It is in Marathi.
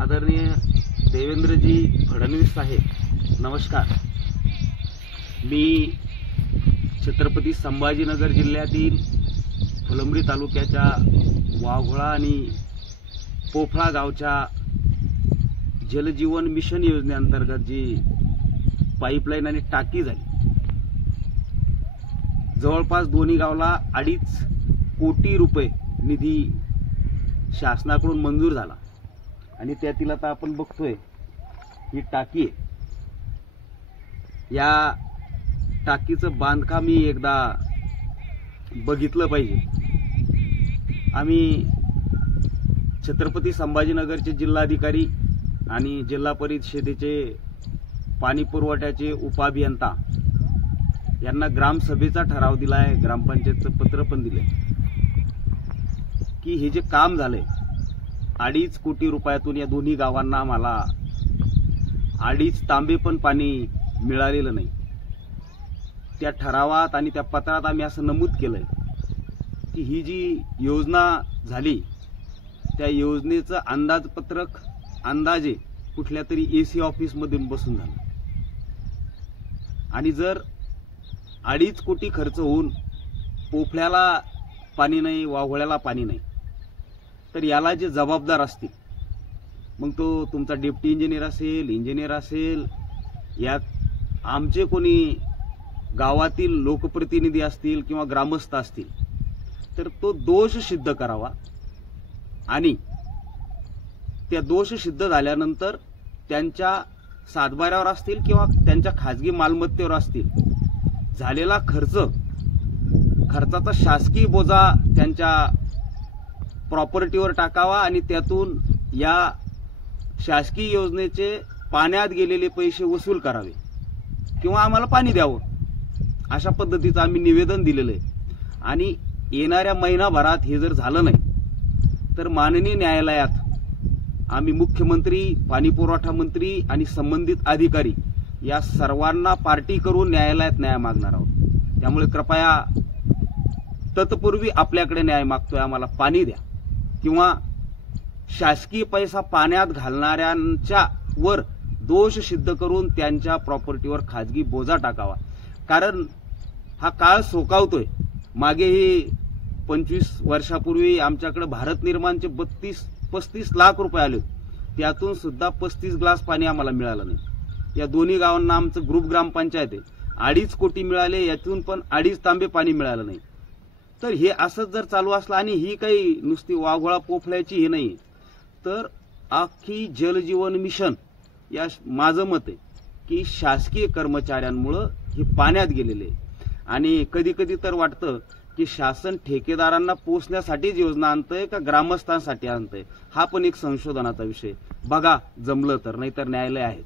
आदरणीय देवेंद्रजी फडणवीस साहेब, नमस्कार। मी छत्रपती संभाजीनगर जिल्ह्यातील फुलंब्री तालुक्याच्या वाघोळा आणि पोफळा गावच्या जलजीवन मिशन योजनेअंतर्गत जी पाईपलाईन आणि टाकी झाली, जवळपास दोन्ही गावला 2.5 कोटी रुपये निधी शासनाकडून मंजूर झाला आणि त्यातील आता आपण बघतोय ही टाकी आहे। या टाकीचं बांधकाम मी एकदा बघितलं पाहिजे। आम्ही छत्रपती संभाजीनगरचे जिल्हाधिकारी आणि जिल्हा परिषदेचे पाणी पुरवठ्याचे उपाभियंता यांना ग्रामसभेचा ठराव दिलाय, ग्रामपंचायतचं पत्र पण दिले की हे जे काम झालंय 2.5 कोटी रुपयातून या दोन्ही गावांना मला 2.5 तांबे पण पाणी मिळालेलं नाही। त्या ठरावात आणि त्या पत्रात आम्ही असं नमूद केलंय की ही जी योजना झाली त्या योजनेचं अंदाजपत्रक अंदाजे कुठल्या तरी एसी ऑफिस मधून बसून झालं आणि जर 2.5 कोटी खर्च होऊन पोफळ्याला पाणी नाही, वाघोळ्याला पाणी नाही, तर याला जे जबाबदार असतील, मग तो तुमचा डेप्टी इंजिनियर असेल, इंजिनियर असेल, यात आमचे कोणी गावातील लोकप्रतिनिधी असतील किंवा ग्रामस्थ असतील, तर तो दोष सिद्ध करावा आणि त्या दोष सिद्ध झाल्यानंतर त्यांच्या सातबाऱ्यावर असतील किंवा त्यांच्या खाजगी मालमत्तेवर असतील झालेला खर्चाचा शासकीय बोजा त्यांच्या प्रॉपर्टीवर टाकावा आणि त्यातून या शासकीय योजनेचे पाण्यात गेलेले पैसे वसूल करावे किंवा आम्हाला पाणी द्यावं, अशा पद्धतीचं आम्ही निवेदन दिलेलं आहे। आणि येणाऱ्या महिनाभरात हे जर झालं नाही तर माननीय न्यायालयात आम्ही मुख्यमंत्री, पाणी पुरवठा मंत्री आणि संबंधित अधिकारी या सर्वांना पार्टी करून न्यायालयात न्याय मागणार आहोत। त्यामुळे कृपया तत्पूर्वी आपल्याकडे न्याय मागतोय, आम्हाला पाणी द्या किंवा शासकीय पैसा पाण्यात घालणाऱ्यांच्या वर दोष सिद्ध करून त्यांच्या प्रॉपर्टीवर खाजगी बोजा टाकावा। कारण हा काळ सोकावतोय। मागेही 25 वर्षापूर्वी आमच्याकडे भारत निर्माणचे 32-35 लाख रुपये आले, त्यातून सुद्धा 35 ग्लास पाणी आम्हाला मिळालं नाही। या दोन्ही गावांना आमचं ग्रुप ग्रामपंचायत आहे, 2.5 कोटी मिळाले, यातून पण 2.5 तांबे पाणी मिळालं नाही। तर हे असंच जर चालू असलं आणि ही काही नुसती वाघोळा पोफळ्याची हे नाही, तर अख्खी जलजीवन मिशन या माझं मत आहे की शासकीय कर्मचाऱ्यांमुळे हे पाण्यात गेलेले आहे। आणि कधी कधी तर वाटतं की शासन ठेकेदारांना पोचण्यासाठीच योजना आणतंय का ग्रामस्थांसाठी आणतंय, हा पण एक संशोधनाचा विषय। बघा जमलं तर, नाहीतर न्यायालय आहेच।